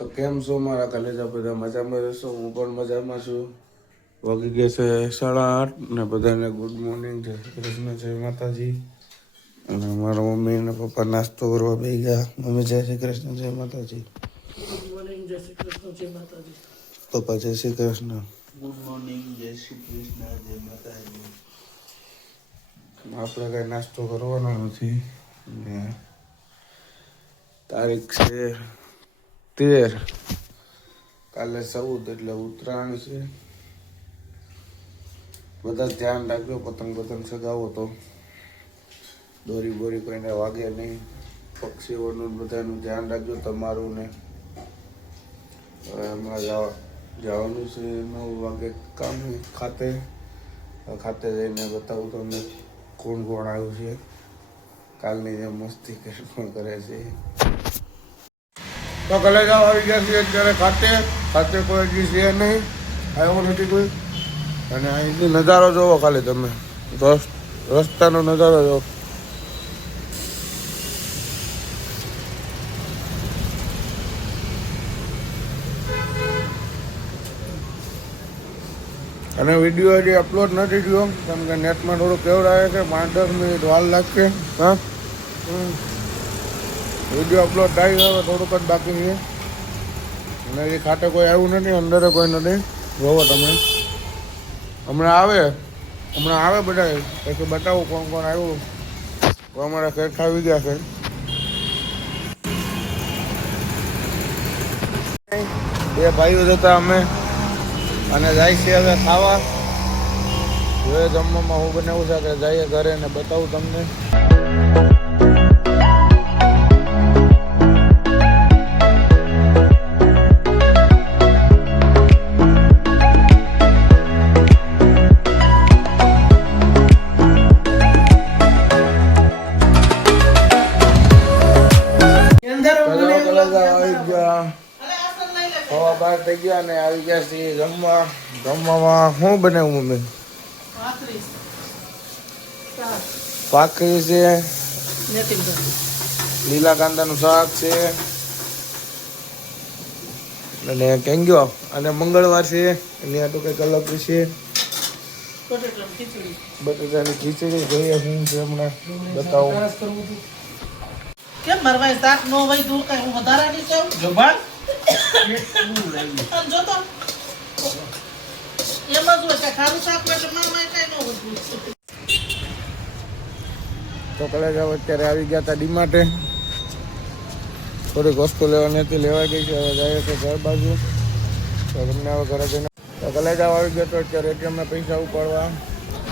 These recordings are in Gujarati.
તો કેમ છો મારા કલેજા બધા? મજામાં રહેશો? હું પણ મજામાં છું. વાગી ગયા છે સાડા આઠ ને બધાને ગુડ મોર્નિંગ જય શ્રી કૃષ્ણ જય માતાજી. અને મારા મમ્મી અને પપ્પા નાસ્તો કરવા બે ગયા. મમ્મી જય શ્રી કૃષ્ણ જય માતાજી. જય શ્રી કૃષ્ણ જય માતાજી. પપ્પા જય શ્રી કૃષ્ણ. ગુડ મોર્નિંગ જય શ્રી કૃષ્ણ જય માતાજી. આપણે કઈ નાસ્તો કરવાનો નથી. ને તારીખ છે તેર. કાલે ચૌદ એટલે ઉત્તરાયણ છે. બધા ધ્યાન રાખજો, પતંગ પતંગ સગાવો તો. દોરી બોરી કોઈને વાગે નહીં. પક્ષીઓનું બધાનું ધ્યાન રાખજો તમારું ને. હમણાં જવા, જવાનું છે નવ વાગે કામ ખાતે. ખાતે જઈને બતાવું તમને કોણ કોણ આવ્યું છે. કાલની જે મસ્તી કોણ કરે છે. તો કલેજા આવી ગયા છે અત્યારે ખાતે. ખાતે કોઈ હજી છે નહીં. આવ્યો નથી કોઈ. અને અહીંથી નજારો જોવો ખાલી તમે. રસ, રસ્તાનો નજારો જોવો. અને વીડિયો હજી અપલોડ નથી થયો. કેમ કે નેટમાં થોડું કેવડાવે છે પાંચ દસ મિનિટ વાર લાગશે. હા? વીડિયો અપલોડ થાય હવે થોડુંક જ બાકી છે. અને એ ખાતે કોઈ આવ્યું નથી, અંદર કોઈ નથી. જોવો તમે. હમણાં આવે. હમણાં આવે બધા પછી બતાવું કોણ કોણ આવ્યું. તો અમારા ખેત આવી ગયા છે. બે ભાઈઓ જતા અમે. અને જાય છે હવે ખાવા. જોઈએ જમવામાં હું બનાવું છે કે જઈએ ઘરે ને બતાવું તમને. જમવા જમવામાં શું બનાવ્યું મમ્મી? ભાખરી છે લીલા કાંદાનું શાક છે અને કેંગ્યો અને મંગળવાર છે એની આટલું કંઈક અલગ છે. બટેટાની ખીચડી જોઈએ હું છે હમણાં બતાવો. કેમ ભરવાય શાક નો હોય દૂર કઈ હું વધારાની કહું જબાન આમ જોતો એમાં જ હોય કે ખારું શાક હોય એટલે મારે કઈ ન હોય તો કલેજા અત્યારે આવી ગયા હતા ડીમાર્ટે થોડીક વસ્તુ લેવાની હતી લેવા ગઈ છે હવે જાય છે ઘર બાજુ. તો તમને હવે ઘરે જઈને તો કલેજા આવી ગયો તો અત્યારે એટીએમમાં પૈસા ઉપાડવા.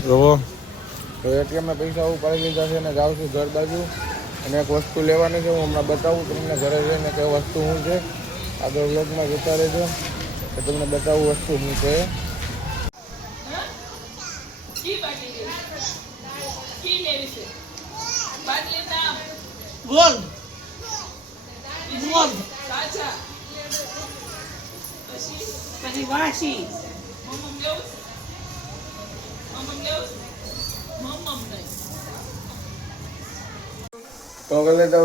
જોવો. તો એટીએમમાં પૈસા ઉપાડી લીધા છે અને જાઉં છું ઘર બાજુ. અને એક વસ્તુ લેવાની છે હું હમણાં બતાવું તમને ઘરે જઈને કઈ વસ્તુ શું છે. આગળ વ્લોગમાં જતા રહેજો. તો તમને બતાવું વસ્તુ શું છે. ગોલ્ડ. ગોલ્ડ. પછી વાસી તો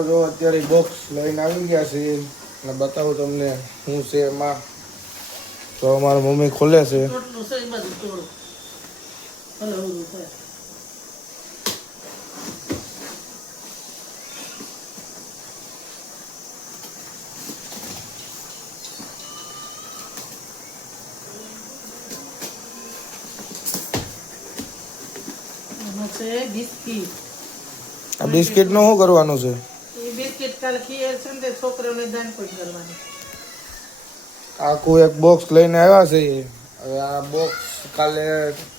જો અત્યારે બોક્સ લઈને આવી ગયા છે. અને બતાવું તમને શું છે એમાં તો અમારા મમ્મી ખોલે છે. છે બિસ્કીટ. આ બિસ્કિટનું શું કરવાનું છે? એ બિસ્કીટ કાલ ખીર છે ને તે દાન કોઈ કરવાની. આખું એક બોક્સ લઈને આવ્યા છે. હવે આ બોક્સ કાલે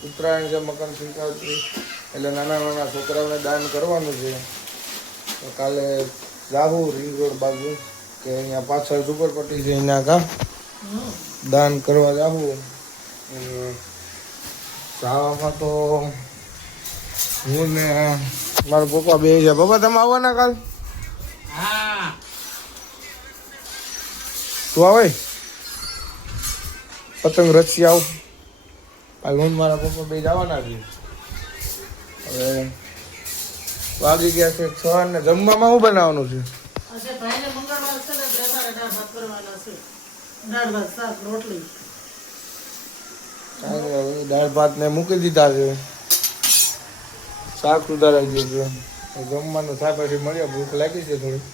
ઉત્તરાયણ છે મકર સંક્રાંતિ. એટલે નાના નાના છોકરાઓને દાન કરવાનું છે. તો કાલે રાહુ રિંગ રોડ બાજુ કે અહીંયા પાછળ ઝુંપડપટ્ટી છે અહીંયા કા. દાન કરવા જાવું જાવામાં તો હું ને મારા પપ્પા બે છે. પપ્પા તમે આવવાના કાલ? હા. તું આવે પતંગ રચી આવ. કાલ હું મારા પપ્પા બે જવાના છે હવે વાગી ગયા છે છ ને જમવામાં શું બનાવવાનું છે? દાળ ભાત ને મૂકી દીધા છે. શાક સુધારાઈ ગયું છે. જમવાનું થાય પછી મળ્યા ભૂખ લાગી છે થોડી.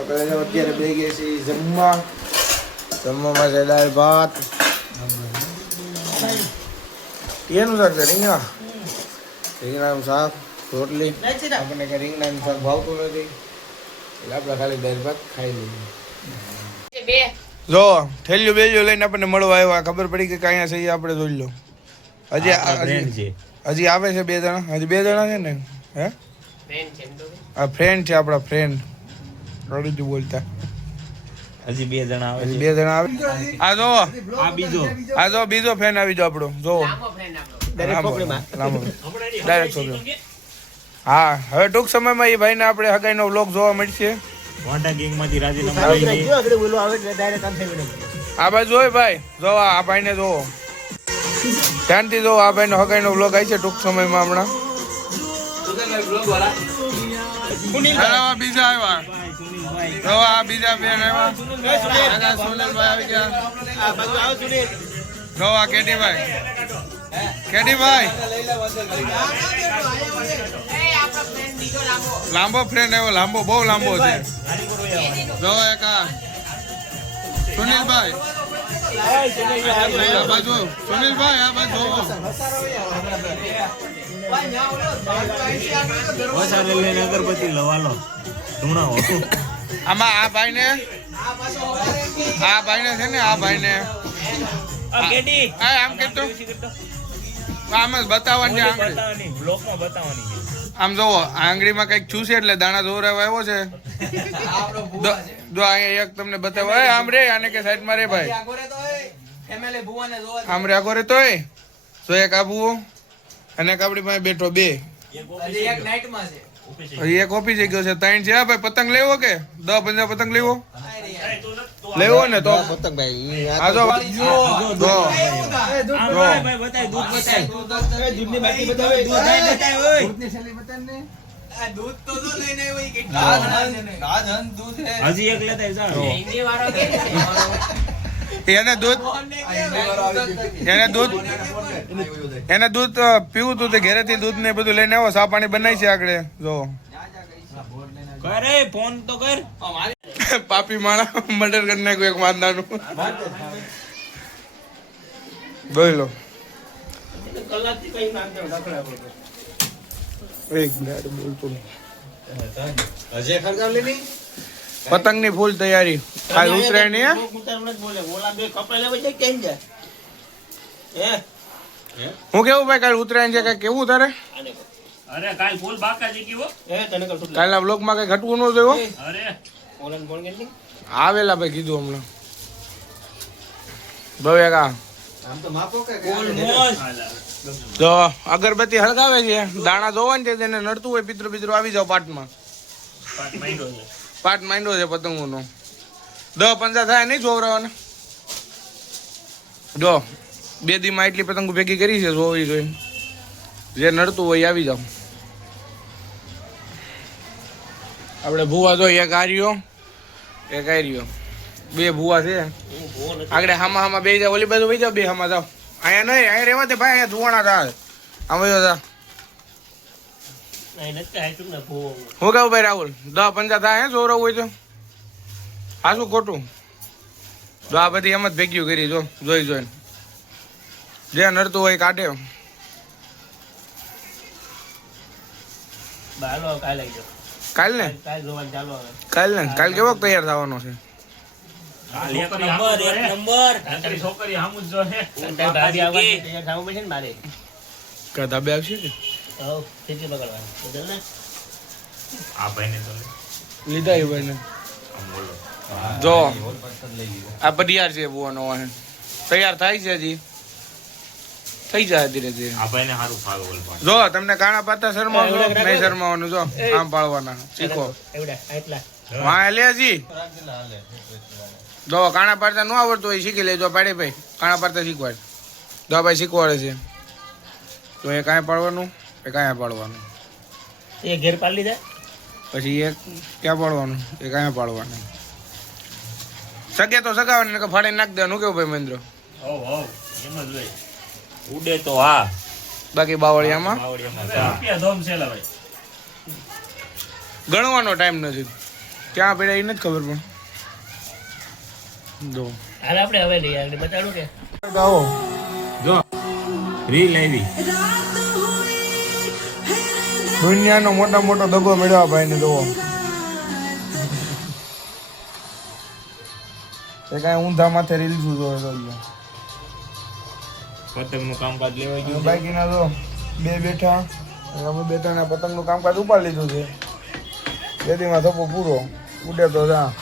અત્યારે બે ગયા છે જમવા. જમવામાં છે દાળ ભાત. એનું શાક છે રીંગણા રીંગણાનું શાક રોટલી. આપણને કઈ રીંગણાનું શાક ભાવતું નથી. એટલે આપણે ખાલી દાળ ભાત ખાઈ લઈએ. જો થેલ્યું બેલ્યું લઈને આપણને મળવા આવ્યા. ખબર પડી કે કાંઈ છે આપણે જોઈ લો. હજી હજી આવે છે બે જણા? હજી બે જણા છે ને? હે? આ ફ્રેન્ડ છે આપણા ફ્રેન્ડ રડીજુ બોલતા. હજી બે જણા આવે હજી બે જણા આવે? આ જો આ બીજો. આ જો બીજો ફ્રેન્ડ આવી જો આપણો. જો ડાયરેક્ટ છોકરો હા હવે ટૂંક સમયમાં એ ભાઈને આપણે હગાઈનો વ્લોગ જોવા મળશે. આ બાજુ જોય ભાઈ. જો આ ભાઈને જોવો. ધ્યાનથી જો આ ભાઈનો હગાઈનો બ્લોગ આવી છે ટૂંક સમયમાં હમણાં. બીજા આવ્યા. જો આ બીજા બેન આવ્યા. સોનલભાઈ આવી ગયા. જો આ કેટીભાઈ કેટીભાઈ લાંબો ફ્રેન્ડ એવો લાંબો, બહુ લાંબો છે. જો સુનિલભાઈ. સુનિલભાઈ આ બાજુ વસારે લઈને અગરબત્તી લવાલો ધૂણાઓ આમાં આ ભાઈને? આ ભાઈને છે ને આ ભાઈને. ને આમ કેતો આમ જ બતાવવાની આમ બતાવવાની બ્લોકમાં બતાવવાની આમ જોવો આ આંગળીમાં કંઈક ચૂસે એટલે દાણા જોરાવા આવ્યો છે. જો અહીંયા એક તમને બતાવો. એ આમ રે આને કે સાઈડમાં રે ભાઈ. આમ રે આગો રે તોય. તો એક આબુઓ અને એક આપણી પાસે બેઠો બે. હજી એક ઓફિસે ગયો. છે. ત્રણ છે હા ભાઈ પતંગ લેવો કે? દસ પંદર પતંગ લેવો? લેવો ને તો. આ ભાઈ બતાય દૂધ બતાય દૂધની બાકી બતાવે દૂધ નહીં બતાય ઓય હજી એક લેતા એને દૂધ એને દૂધ એને દૂધ પીવું તું તે ઘરેથી દૂધ ને બધું લઈને આવો સા પાણી બનાવી છે આગળ. જો. કરે ફોન તો કર. પાપી માણા મર્ડર કરી નાખ્યું એક માંદાનું જોઈ લો. મિનિટ પતંગની ફૂલ તૈયારી. કાલ ઉતરાયણ હે? હું? કેવું ભાઈ કાલ ઉતરાયણ છે કઈ કેવું તારે અરે કાલ ફૂલ બાકા જી ગયો કાલના બ્લોગમાં કઈ ઘટવું ન જોયો અરે. આવેલા ભાઈ કીધું હમણાં. ભવ્ય કા ફૂલ મોજ. જો અગરબત્તી હળગાવે છે. દાણા જોવાની છે તેને નડતું હોય પિતરો પિતરો આવી જાવ પાટમાં. પાટ માંડ્યો છે. પાટ માંડ્યો છે પતંગોનો. દસ પંજા થાય નહીં છોવરાવાને જો બે દીમાં એટલી પતંગો ભેગી કરી છે જોવી જોઈ. જે નડતું હોય એ આવી જાવ આપણે ભૂવા જોઈએ એક આર્યો એક આર્યો બે ભૂવા છે. આગળ હામા હામા બે જાવ ઓલી બાજુ વહી જાવ બે હામા જાવ અહીંયા નહીં અહીંયા રહેવા દે ભાઈ અહીંયા ધુવાણા થાય. આમ વયો જા. હું કહું ભાઈ રાહુલ? દસ પંજા થાય હે સોરવ હોય તો. આ શું ખોટું. જો આ બધી એમ જ ભેગ્યું કરી જો જોઈ જોઈને. જે નડતું હોય કાઢે. બાલો કાલે કાલ ને કાલ ને કાલ કેવો તૈયાર થવાનો છે? કાલ એક નંબર એક નંબર. તારી છોકરી હામું જ જો હે. કે ધાબે આવશે કે? આ ભાઈને તો લે. લીધા એ જો આ પડિયાર છે બુવાનો તૈયાર થાય છે હજી. થઈ જાય ધીરે ધીરે. આ ભાઈને સારું ફાવે ઓલ જો તમને કાણા પાતા શરમાવો છો નહીં શરમાવાનું. જો આમ પાડવાના. શીખો. વાહ લેજી જો. કાણા પાડતા ન આવડતું હોય શીખી લેજો પાડે ભાઈ. કાણા પાડતા શીખવાડ. જો ભાઈ શીખવાડે છે. તો એ કાંઈ પાડવાનું? એ કાંઈ પાડવાનું. પછી એ ક્યાં પાડવાનું? એ કાંઈ પાડવાનું. સગે તો સગાવાની નકર ફાડી નાખ દેવાનું. કેવું ભાઈ મહેન્દ્ર હોવ હોવ. એમ જ હોય. ઉડે તો હા. બાકી બાવળિયામાં? બાવળિયામાં ધોમ છે ભાઈ. ગણવાનો ટાઈમ નથી. ક્યાં પડ્યા એ નથી ખબર પણ. જો. હાલ આપણે હવે લઈ આવીને બતાડું કે. ગાઓ. જો. રીલ આવી. દુનિયાનો મોટા મોટો દગો મેળવા ભાઈ ને જોવો. એ કાંઈ ઊંધા માથે રીલ્સ જોવે તો પતંગનું કામકાજ લેવા ગયું બાકીના તો બે બેઠા. અને અમે બેઠા ને પતંગનું કામકાજ ઉપાડી લીધું છે. બેદીમાં થપ્પો પૂરો. ઉડે તો જા.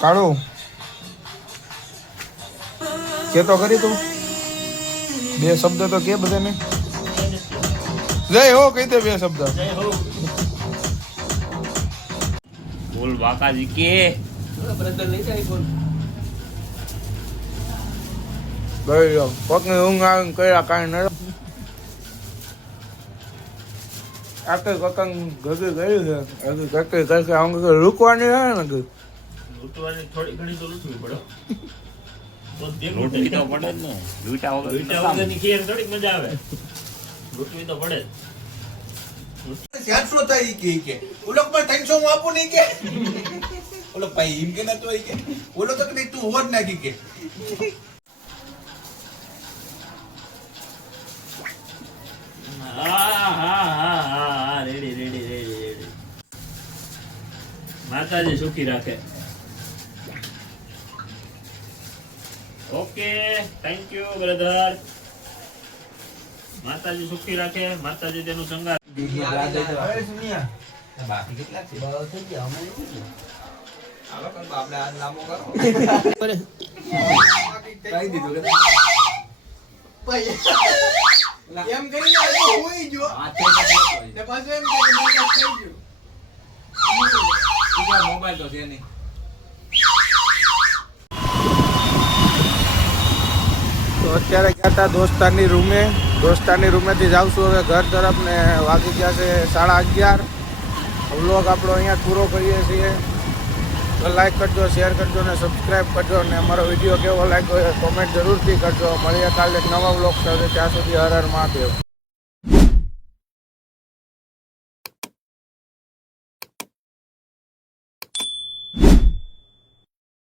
કાળું. કે તો કરી તું? બે શબ્દ તો કે બધાને? જય હો કહી દે બે શબ્દ. બોલ વાકાજી કે. ગઈ જાઓ પગની ઊંઘ આવે ને કર્યા કાંઈ ન આકે કકંગ ગગી ગયું છે હજી કકઈ કકઈ આમ કકઈ રૂકવાની હે ને થોડી ઘણી તો લૂંટવી પડે તો તો પડે ને લૂંટા વગર ખેર થોડીક મજા આવે લૂંટવી તો પડે ચારસો થાય કે કે ઓલો પણ ત્રણસો હું આપું નહીં કે ઓલો ભાઈ એમ કે ના તો ઈ કે ઓલો તો કે નહીં તું હોત નાખી કે હા હા હા હા હા રેડી રેડી રેડી રેડી માતાજી સુખી રાખે. ઓકે થેન્ક યુ બ્રધર માતાજી સુખી રાખે માતાજી તેનું સંગાર બાકી કેટલા છે? હાલો પણ આપણે આજ લાંબો કરો. કહી દીધું કે એમ કરીને આજે હોઈ ને પાછું એમ કે થઈ ગયું. મોબાઈલ તો છે નહીં તો અત્યારે ગયા હતા દોસ્તારની રૂમે. દોસ્તારની રૂમેથી જાઉં છું હવે ઘર તરફ ને વાગી ગયા છે સાડા અગિયાર. વ્લોગ આપણો અહીંયા પૂરો કરીએ છીએ. તો લાઈક કરજો શેર કરજો ને સબસ્ક્રાઈબ કરજો ને અમારો વીડિયો કેવો લાગ્યો એ કોમેન્ટ જરૂરથી કરજો. મળીએ કાલે એક નવા વ્લોગ સાથે. ત્યાં સુધી હર હર મહાદેવ.